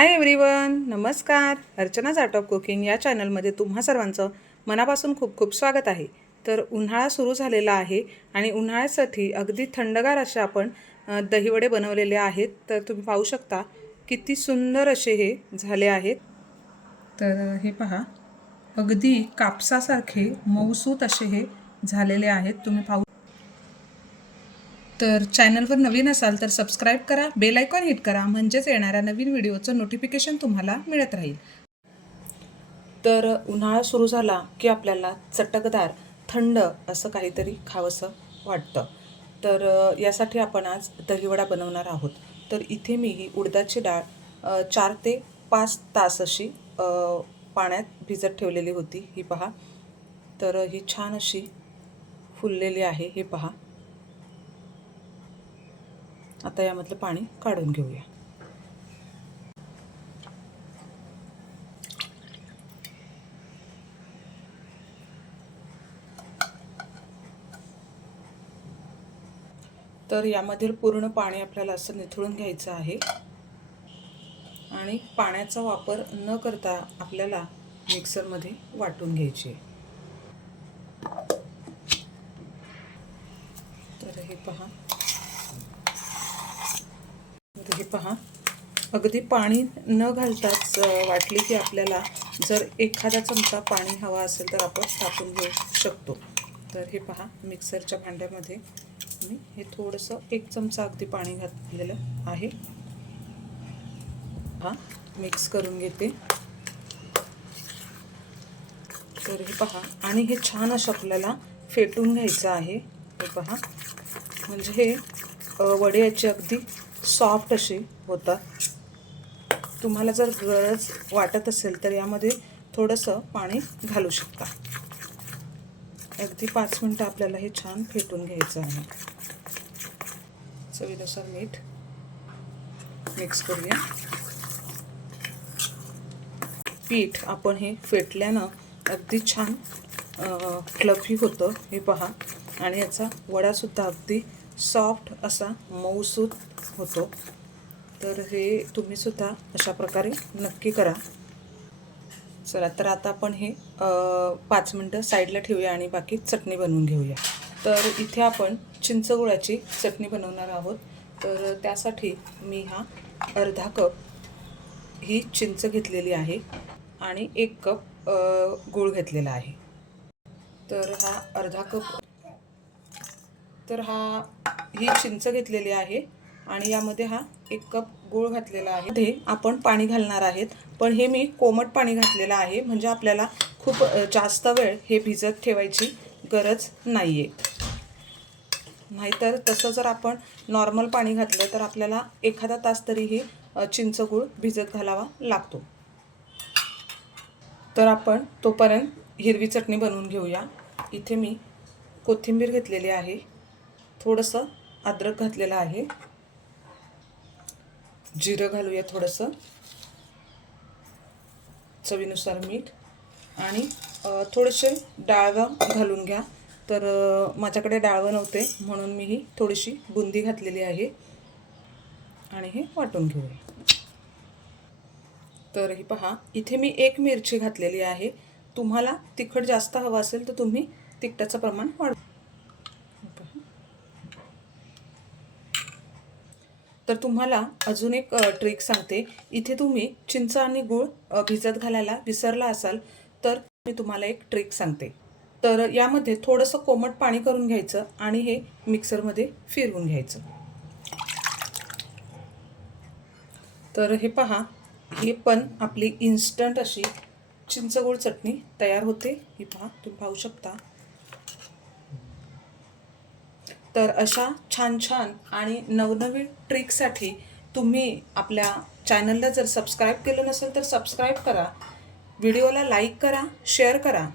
Hi everyone नमस्कार. Archana art of cooking या चॅनलमध्ये तुम्हा सर्वांचं मनापासून खूप खूप स्वागत आहे. तर उन्हाळा सुरू झालेला आहे आणि उन्हाळ्यासाठी अगदी थंडगार असे आपण दहीवडे बनवलेले आहेत. तर तुम्ही पाहू शकता किती सुंदर असे हे झाले आहेत. तर हे पहा. अगदी कापसासारखे मऊसूत असे हे झालेले आहेत. तुम्ही पाहू तर चॅनलवर नवीन असाल तर सबस्क्राईब करा बेल आयकॉन हिट करा म्हणजेच येणाऱ्या नवीन व्हिडिओचं नोटिफिकेशन तुम्हाला मिळत राहील. तर उन्हाळा सुरू झाला की आपल्याला चटकदार थंड असं काहीतरी खावंसं वाटतं. तर यासाठी आपण आज दहीवडा बनवणार आहोत. तर इथे मी ही उडदाची डाळ चार ते पाच तास अशी पाण्यात भिजत ठेवलेली होती. ही पहा. तर ही छान अशी फुललेली आहे. हे पहा. आता यामधलं पाणी काढून घेऊया. तर यामधील पूर्ण पाणी आपल्याला असं निथळून घ्यायचं आहे. आणि पाण्याचा वापर न करता आपल्याला मिक्सरमध्ये वाटून घ्यायचे. तर हे पहा. हे पहा. अगदी पाणी न घालताच वाटली की आपल्याला जर एखादा चमचा पाणी हवा असेल तर आपण टाकून घेऊ शकतो. तर हे पहा मिक्सरच्या भांड्यामध्ये मी हे थोडंसं एक चमचा अगदी पाणी घातलेलं आहे. हा मिक्स करून घेते. तर हे पहा आणि हे छान असं आपल्याला फेटून घ्यायचं आहे. हे पहा. म्हणजे हे वड्याची अगदी सॉफ्ट असे होतात तुम्हाला जर गरज वाटत असेल तर यामध्ये थोडंसं पाणी घालू शकता. अगदी पाच मिनटं आपल्याला हे छान फेटून घ्यायचं आहे. चवीनुसार मीठ मिक्स करूया. पीठ आपण हे फेटल्यानं अगदी छान क्लफी होतं हे पहा. आणि याचा वडासुद्धा अगदी सॉफ्ट असा मऊसूत होतो. तर हे तुम्हीसुद्धा अशा प्रकारे नक्की करा. चला तर आता आपण हे पाच मिनटं साईडला ठेवूया आणि बाकी चटणी बनवून घेऊया. तर इथे आपण चिंचगुळाची चटणी बनवणार आहोत. तर त्यासाठी मी हा अर्धा कप ही चिंच घेतलेली आहे आणि एक कप गूळ घेतलेला आहे. तर हा अर्धा कप तर हा ही चिंच घेतलेली आहे. आणि यामध्ये हा एक कप गूळ घातलेला आहे. ते आपण पाणी घालणार आहेत. पण हे मी कोमट पाणी घातलेलं आहे. म्हणजे आपल्याला खूप जास्त वेळ हे भिजत ठेवायची गरज नाही आहे नाहीतर तसं जर आपण नॉर्मल पाणी घातलं तर आपल्याला एखादा तास तरी हे चिंचगूळ भिजत घालावा लागतो. तर आपण तोपर्यंत हिरवी चटणी बनवून घेऊया. इथे मी कोथिंबीर घेतलेली आहे. थोडंसं अद्रक घातलेलं आहे. जिरं घालूया थोडंसं. चवीनुसार मीठ. आणि थोडेसे डाळवं घालून घ्या. तर माझ्याकडे डाळवं नव्हते म्हणून मी ही थोडीशी बुंदी घातलेली आहे. आणि हे वाटून घेऊया. तर ही पहा इथे मी एक मिरची घातलेली आहे. तुम्हाला तिखट जास्त हवं असेल तर तुम्ही तिखटाचं प्रमाण वाढवा. तर तुम्हाला अजून एक ट्रिक सांगते. इथे तुम्ही चिंच आणि गूळ भिजत घालायला विसरला असाल तर मी तुम्हाला एक ट्रिक सांगते. तर यामध्ये थोडंसं कोमट पाणी करून घ्यायचं आणि हे मिक्सरमध्ये फिरवून घ्यायचं. तर हे पहा हे पण आपली इन्स्टंट अशी चिंचगूळ चटणी तयार होते. ही पहा तुम्ही पाहू शकता. तर अशा छान छान आणि नवनवीन ट्रिकसाठी तुम्ही आपल्या चॅनलला जर सबस्क्राईब केलं नसेल तर सबस्क्राईब करा. व्हिडिओला लाईक करा शेअर करा.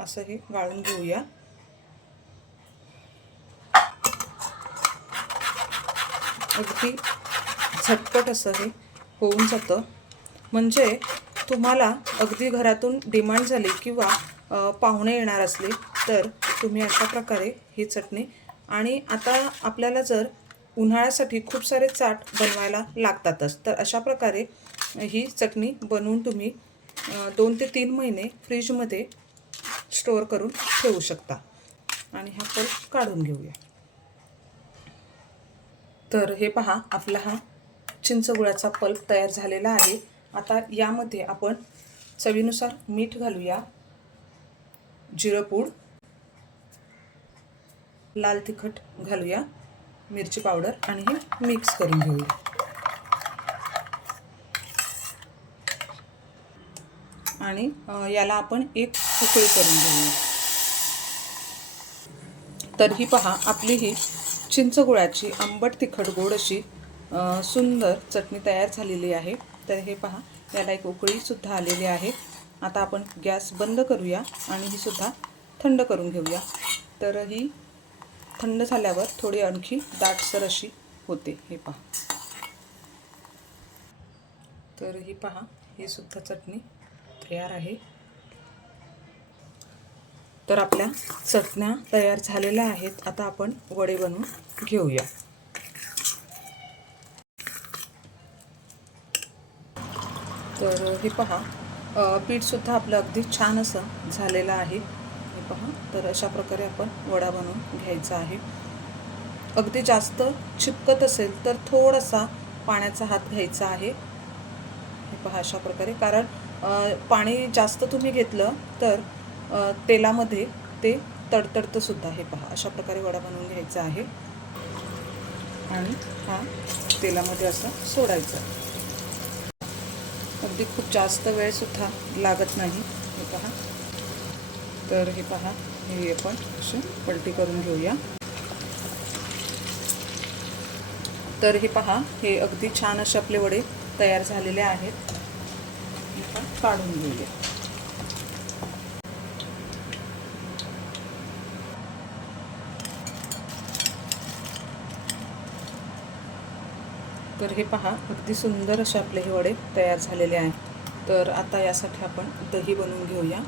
असं हे गाळून घेऊया. अगदी झटपट असं हे होऊन जातं. म्हणजे तुम्हाला अगदी घरातून डिमांड झाली किंवा पाहुणे येणार असले तर तुम्ही अशा प्रकारे ही चटणी आणि आता आपल्याला जर उन्हाळ्यासाठी खूप सारे चाट बनवायला लागतातच तर अशा प्रकारे ही चटणी बनवून तुम्ही दोन ते तीन महिने फ्रीजमध्ये स्टोअर करून ठेवू शकता. आणि हा पल्प काढून घेऊया. तर हे पहा आपला हा चिंचगुळाचा पल्प तयार झालेला आहे. आता यामध्ये आपण चवीनुसार मीठ घालूया जिरंपूड लाल तिखट घालूया. मिरची पावडर आणि हे मिक्स करून घेऊया. आणि याला आपण एक उकळी करून घेऊया. तर ही पहा आपली ही चिंचगुळाची आंबट तिखट गोड अशी सुंदर चटणी तयार झालेली आहे. तर हे पहा याला एक उकळीसुद्धा आलेली आहे. आता आपण गॅस बंद करूया आणि ही सुद्धा थंड करून घेऊया. तर ही थंड झाल्यावर थोडी आणखी दाटसर अशी होते हे पहा. तर ही पहा ही सुद्धा चटणी तयार आहे. तर आपल्या चटण्या तयार झालेल्या आहेत. आता आपण वडे बनवून घेऊया. तर हे पहा पीठसुद्धा आपलं अगदी छान असं झालेलं आहे. पहा. तर अशा प्रकारे आपण वडा बनवून घ्यायचा आहे. अगदी जास्त चिपकत असेल तर थोडासा पाण्याचा हात घ्यायचा आहे. हे पहा अशा प्रकारे. कारण पाणी जास्त तुम्ही घेतलं तर तेलामध्ये ते तडतडतं सुद्धा हे पहा. अशा प्रकारे वडा बनवून घ्यायचा आहे. आणि हा तेलामध्ये असं सोडायचा. अगदी खूप जास्त वेळसुद्धा लागत नाही. हे पहा. तर हे पहा हे आपण असे पलटी करून घेऊया. तर हे पहा हे अगदी छान असे आपले वडे तयार झालेले आहेत. हे आपण काढून घेऊया. तर हे पहा अगदी सुंदर असे आपले हे वडे तयार झालेले आहेत. तर आता यासाठी आपण दही बनवून घेऊया.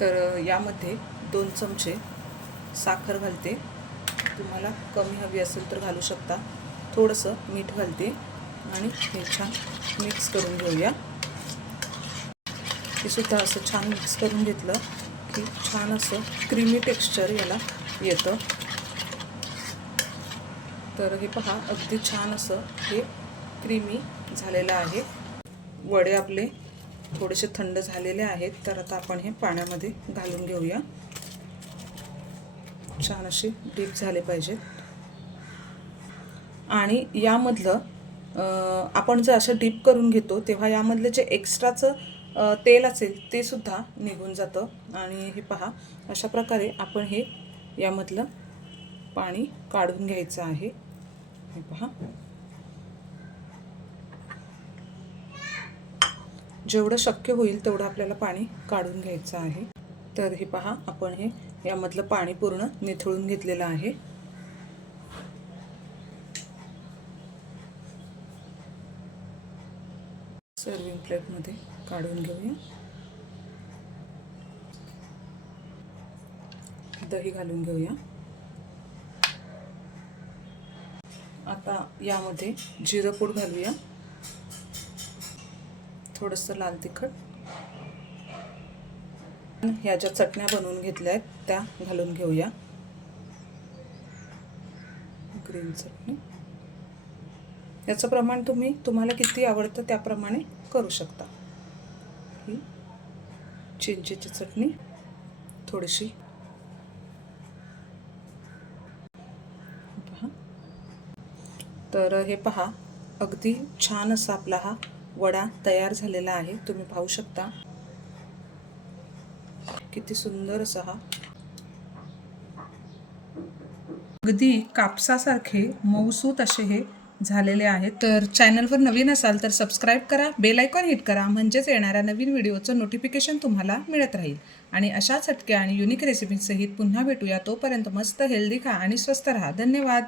तर यामध्ये दोन चमचे साखर घालते. तुम्हाला कमी हवी असेल तर घालू शकता. थोडंसं मीठ घालते आणि हे छान मिक्स करून घेऊया. हे सुद्धा असं छान मिक्स करून घेतलं की छान असं क्रीमी टेक्स्चर याला येतं. तर हे पहा अगदी छान असं हे क्रीमी झालेलं आहे. वडे आपले थोडेसे थंड झालेले आहेत तर आता आपण हे पाण्यामध्ये घालून घेऊया. छान असे डीप झाले पाहिजेत आणि यामधलं आपण जर असं डीप करून घेतो तेव्हा यामधलं जे एक्स्ट्राचं तेल असेल ते सुद्धा निघून जातं. आणि हे पहा अशा प्रकारे आपण हे यामधलं पाणी काढून घ्यायचं आहे. हे पहा. जेवढं शक्य होईल तेवढं आपल्याला पाणी काढून घ्यायचं आहे. तर हे पहा आपण हे यामधलं पाणी पूर्ण निथळून घेतलेलं आहे. सर्विंग प्लेटमध्ये काढून घेऊया. दही घालून घेऊया. आता यामध्ये जिरं पूड घालूया. थोडंसं लाल तिखट. ह्या ज्या चटण्या बनवून घेतल्या आहेत त्या घालून घेऊया. ग्रीन चटणी. याचं प्रमाण तुम्ही तुम्हाला किती आवडतं त्याप्रमाणे करू शकता. ही चिंचेची चटणी थोडीशी. तर हे पहा अगदी छान असा आपला हा वडा तयार झालेला आहे. तुम्ही पाहू शकता. किती सुंदर असा हा. अगदी कापसासारखे मऊसूत असे हे झालेले आहेत. तर चॅनलवर नवीन असाल तर सबस्क्राईब करा बेल आयकॉन हिट करा म्हणजेच येणाऱ्या नवीन व्हिडिओचं नोटिफिकेशन तुम्हाला मिळत राहील. आणि अशाच हटके आणि युनिक रेसिपीसहित पुन्हा भेटूया. तोपर्यंत मस्त हेल्दी खा आणि स्वस्त राहा. धन्यवाद!